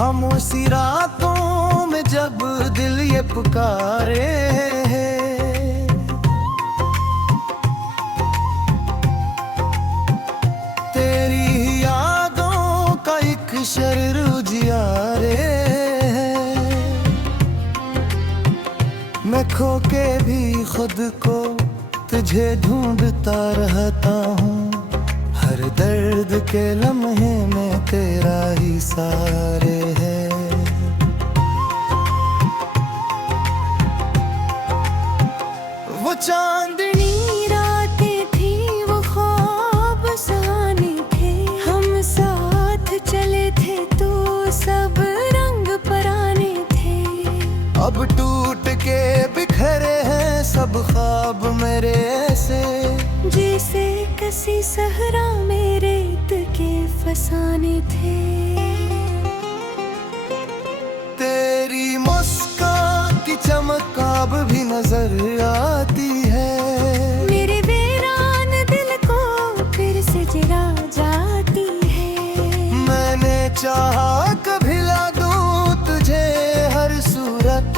खामोशी रातों में जब दिल ये पुकारे, तेरी यादों का एक शरर उजियारे, मैं खो के भी खुद को तुझे ढूंढता रहता हूँ। हर दर्द के लम्हे में तेरा ही सहारे है। वो चांदनी रातें थी, वो ख्वाब सुहाने थे, हम साथ चले थे तो सब रंग पराने थे। अब टूट के बिखरे हैं सब ख्वाब मेरे ऐसे, जैसे किसी सहरा में रेत के फसाने थे। तेरी मुस्कान की चमक अब भी नजर आती है, मेरे वीरान दिल को फिर से जला जाती है। मैंने चाहा कभी ला दूं तुझे हर सूरत,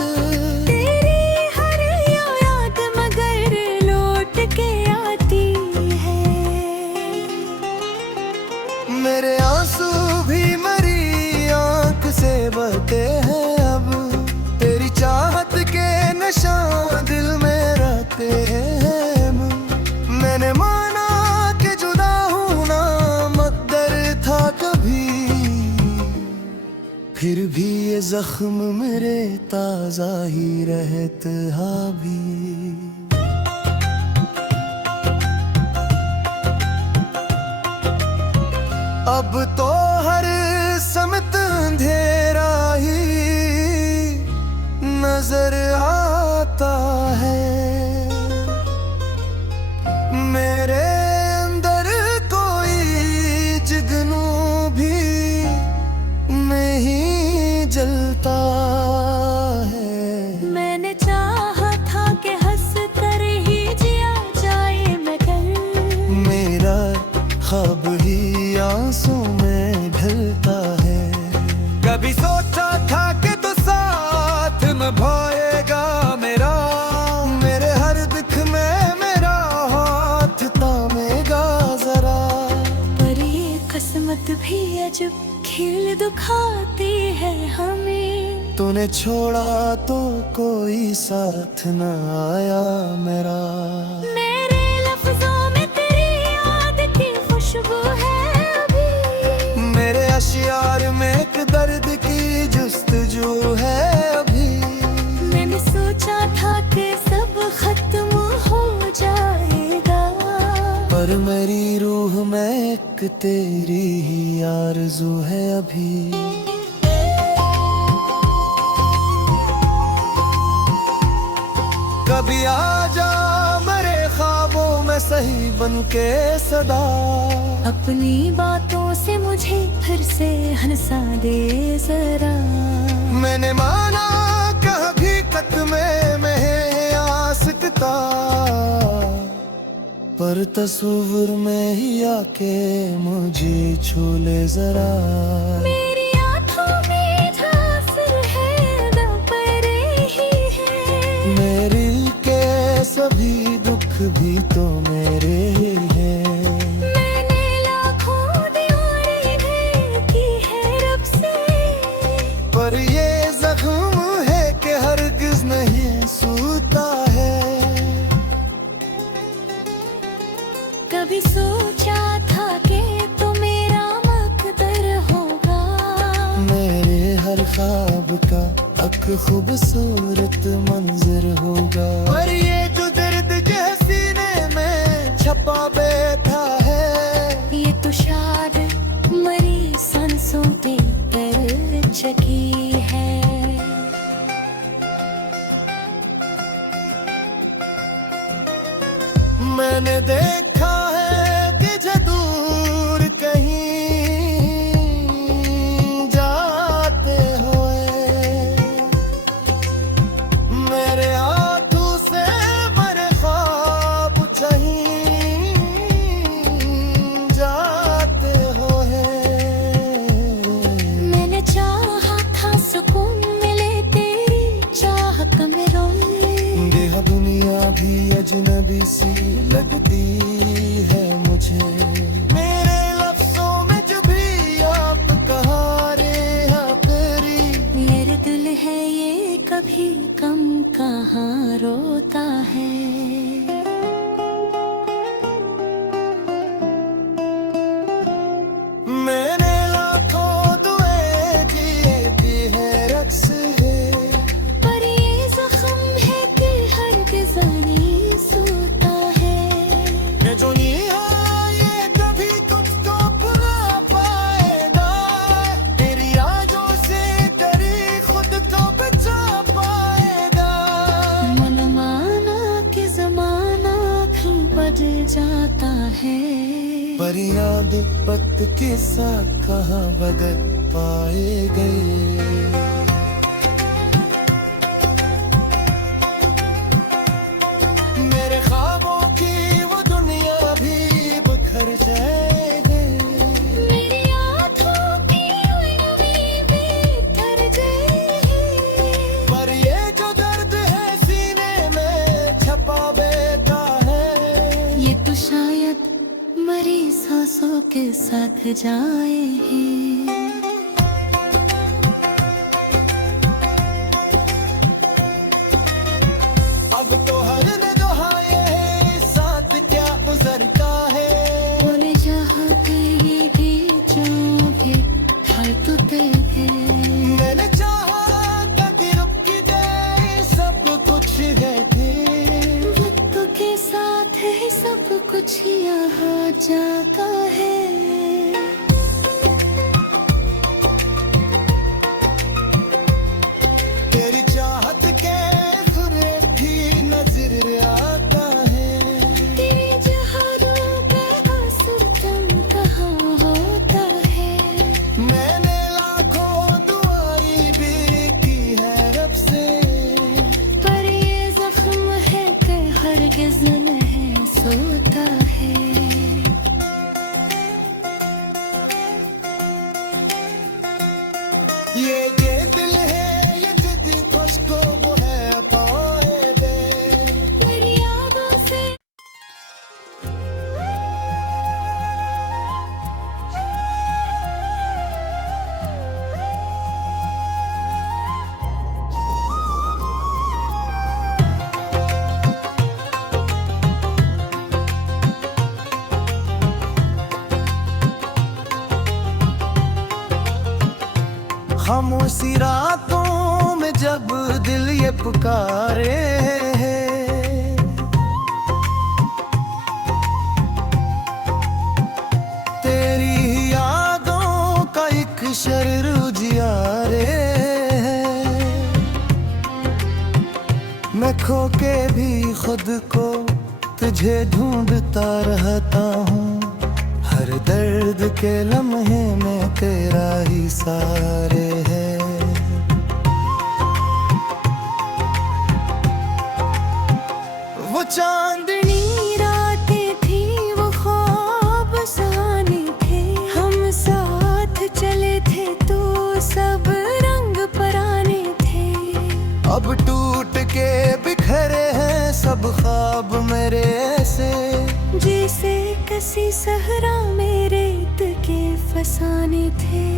तेरी हर याद मगर लौट के आती है। मेरे आंसू भी मरी आंख से बहते हैं अब, तेरी चाहत के नशा दिल में रहते हैं। मैंने माना कि जुदा होना मुक़द्दर था कभी, फिर भी ये जख्म मेरे ताज़ा ही रहता भी। अब तो हर समत अंधेरा ही नजर आता है, मेरे अंदर कोई जुगनू भी नहीं जलता है। मैंने चाहा था कि हंस कर ही जिया जाए मगर मेरा ख्वाब ही आंसू में ढलता है। कभी सोचा था कि तू साथ निभाएगा मेरा, मेरे हर दुख में मेरा हाथ थामेगा जरा। पर ये किस्मत भी अजब खेल दिखाती है हमें, तूने छोड़ा तो कोई साथ न आया मेरा। मेरे लफ्जों में तेरी याद की खुशबू है अभी, मेरे अशियार में एक दर्द की जुस्तजू है अभी। मैंने सोचा था कि सब खत्म हो जाएगा, पर मेरी रूह में एक तेरी ही आरज़ू है अभी। कभी आजा मेरे ख्वाबों में सही बनके सदा, अपनी बातों से मुझे फिर से हंसा दे जरा। मैंने माना कभी में है आ सकता, पर तस्वीर में ही आके मुझे छू ले जरा। मेरी आँखों में झांसर है दपरे ही है, मेरे के सभी दुख भी तो मेरे ही हैं। मैंने लाखों दीवारें की है रब से, पर ये जख्म है कि हरगिज़ नहीं सूता है। कभी सोचा था कि तू मेरा मकदर होगा, मेरे हर ख्वाब का एक खूबसूरत मंजर होगा। और ये जो दर्द के सीने में छपा बैठा है, ये तो शायद मरी सांसों पे कर चकी है। मैंने देखा है कि जो दूर कहीं जाते हुए, मेरे हाथों से मेरे ख्वाब कहीं जाते हुए। मैंने चाहा सी लगती है मुझे। मेरे लफ्जों में जो भी आप कहा रे आखिरी, मेरे दिल है ये कभी कम कहाँ रोता है। मैंने लाखों दुआएं किए भी है रक्स है, पर ये जख्म है कि हरगिज़ नहीं सोता है। ये दुनिया ये कभी तुझको भुला पाएगा, तेरी यादों से तेरी खुद को बचा पाएगा। मन माना कि ज़माना क्यों बदल जाता है, पर याद वक्त के साथ कहाँ बदल पाएंगे। मेरे ख्वाबों की वो दुनिया भी बिखर जाएगी, मेरी आँखों की उम्मीदें थर जाएगी। पर ये जो दर्द है सीने में छपा बैठा है, ये तो शायद मरी सांसों के साथ जाए हैं। अब तो हर दुहाए साथ क्या गुजरता है। बोले जहाँ कहीं भी जो भी हाल तो तय है। मैंने चाहा कि रुक जाए सब कुछ रहते, वक्त के साथ है सब कुछ यहाँ जाता है। तेरी चाहत के सुरे भी नजर आता है, तेरी जहारों पे असर तुम कहाँ होता है। मैंने लाखों दुआएं भी की है रब से, पर ये जख्म है कि हरगिज़ नहीं सोता है। ये दिल है ये जिद खुशको वो है पाए दे। मेरी यादों से खामोशी रातों में जब दिल ये पुकारे, तेरी यादों का एक शरर उजियारे, मैं खो के भी खुद को तुझे ढूंढता रहता हूँ, हर दर्द के लम्हे में तेरा ही सारे है। वो चांदनी रातें थी वो ख्वाब सुहाने थे, हम साथ चले थे तो सब रंग पराने थे। अब टूट के बिखरे हैं सब ख्वाब मेरे ऐसे, जैसे किसी सहरा में रेत के फसाने थे।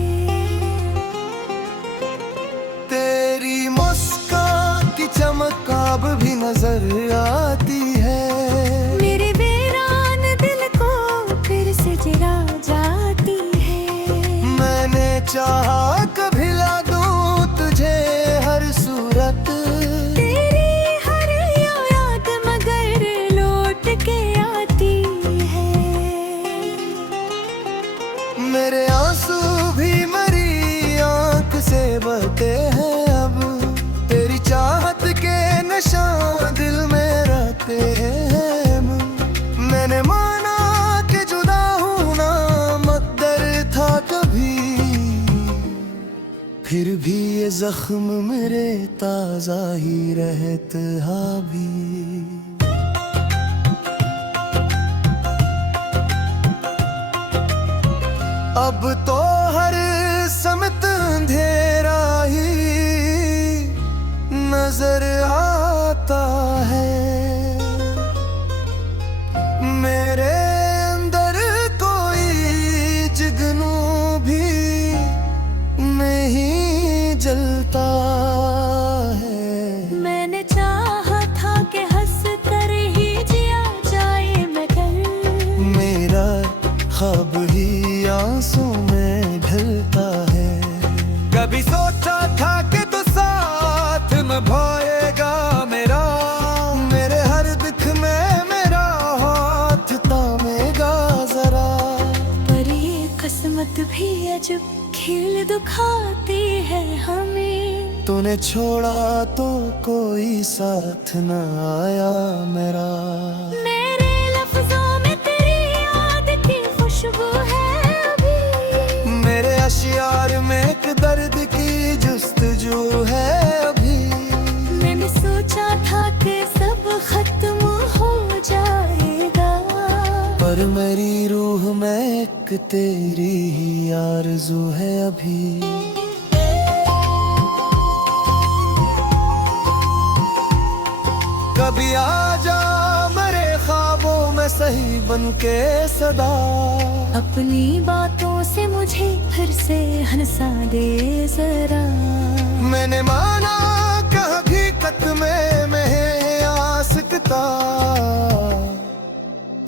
तेरी मुस्कान की चमक अब भी नजर आती है, मेरे वीरान दिल को फिर से जला जाती है। मैंने चाहा कभी ला दूं तुझे हर सूरत, तेरी हर याद मगर लौट के आती है। मेरे आंसू भी मेरी आंख से बहते हैं अब, तेरी चाहत के नशा दिल में रहते हैं। मैंने माना कि जुदा होना मुक़द्दर था कभी, फिर भी ये जख्म मेरे ताज़ा ही रहता भी। अब तो हर समत अंधेरा ही नजर आता है, भी अजब खिल दुखाती है हमें। तूने छोड़ा तो कोई साथ न आया मेरा। मेरे लफ्जों में तेरी याद की खुशबू है अभी। मेरे अशियार में एक दर्द की जुस्तजू है अभी। मैंने सोचा था कि सब खत्म हो जाएगा, पर मेरी रूह में एक तेरी ही आरज़ू है अभी। कभी आ जा मेरे ख्वाबों में सही बन के सदा। अपनी बातों से मुझे फिर से हंसा दे जरा। मैंने माना कि हकीकत में है आसकता,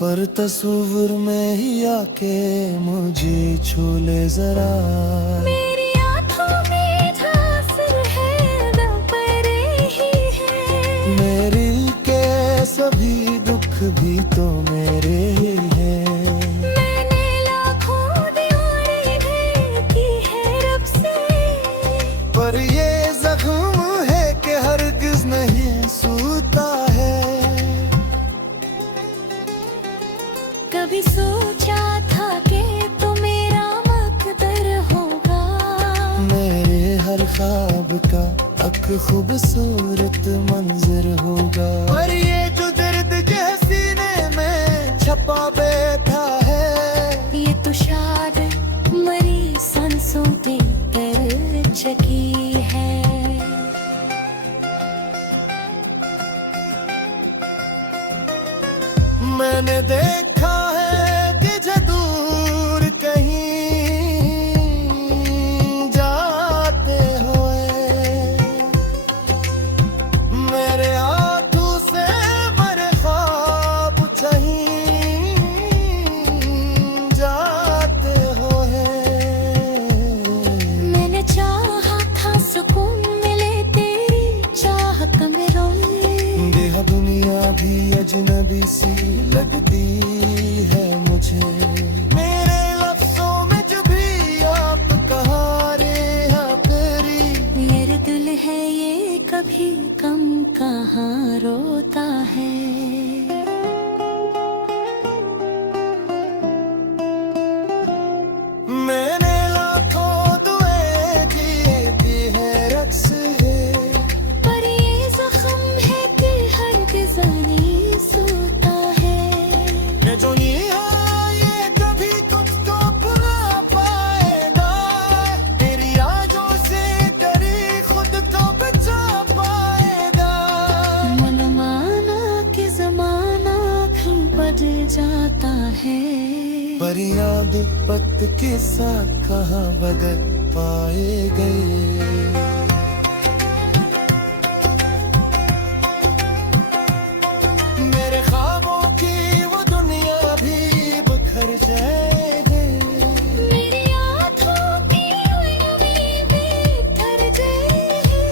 पर तस्वीर में ही आके मुझे छू ले जरा। मेरी आँखों में झांसर है दपरे ही है। मेरे के सभी दुख भी तो मेरे ही हैं। मैंने लाखों दीवारें भी की है रब से, पर ये जख्म है कि हरगिज नहीं सूता है। कभी सोचा था कि तू मेरा मकदर होगा। मेरे हर ख्वाब का एक खूबसूरत मंजर होगा। पर ये जो दर्द जो सीने में छपा बैठा है, ये तो शायद मरी सांसों पे तर चकी है। मैंने देखा है कि जो दूर कहीं जाते हुए, मेरे हाथों से मेरे ख्वाब कहीं जाते हुए। मैंने चाहा था सुकून मिले तेरी चाहत में रोए। देहा दुनिया भी अजनबी सी लगती है मुझे। मेरे लफ्जों में जो भी आप कहा रे आखिरी, ये दिल है ये कभी कम कहाँ रोता है। मैंने लाखों दुआएं किए भी है रक्स है, पर ये जख्म है कि हरगिज़ नहीं सोता है। ये जो नहीं है ये कभी कुछ तो भुला पाएगा। तेरी यादों से तेरी खुद को बचा पाएगा। मन माना कि जमाना क्यों बदल जाता है, पर याद वक्त के साथ कहाँ बदल पाए गए। मेरे ख्वाबों की वो दुनिया भी बिखर जाएगी। मेरी आँखों की उम्मीद भी थर जाएगी।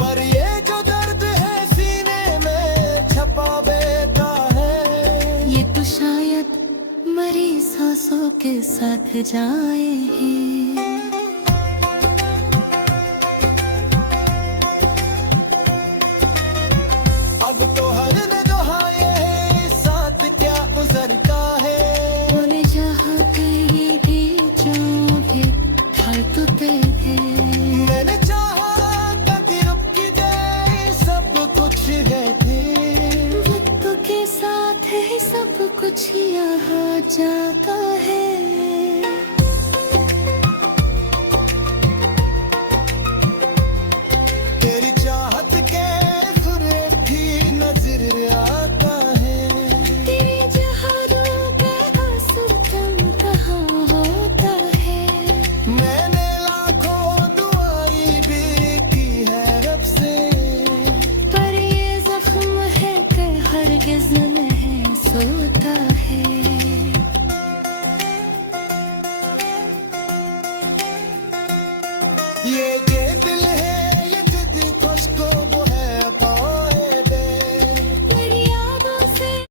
पर ये जो दर्द है सीने में छपा बैठा है, ये तो शायद मरी सांसों के साथ जाए हैं। अब तो हर नजहाए है साथ क्या गुजरता है। तूने जहाँ कहीं भी जो भी हरकते थे, मैंने चाहा था कि रुक जाए सब कुछ रहते। वक्त के साथ है सब कुछ यहाँ जाता है। तेरी चाहत के सुरे भी नजर आता है। तेरी जहारों का असर कम कहाँ होता है। मैंने लाखों दुआएं भी की है रब से, पर ये जख्म है कि हरगिज़ नहीं सोता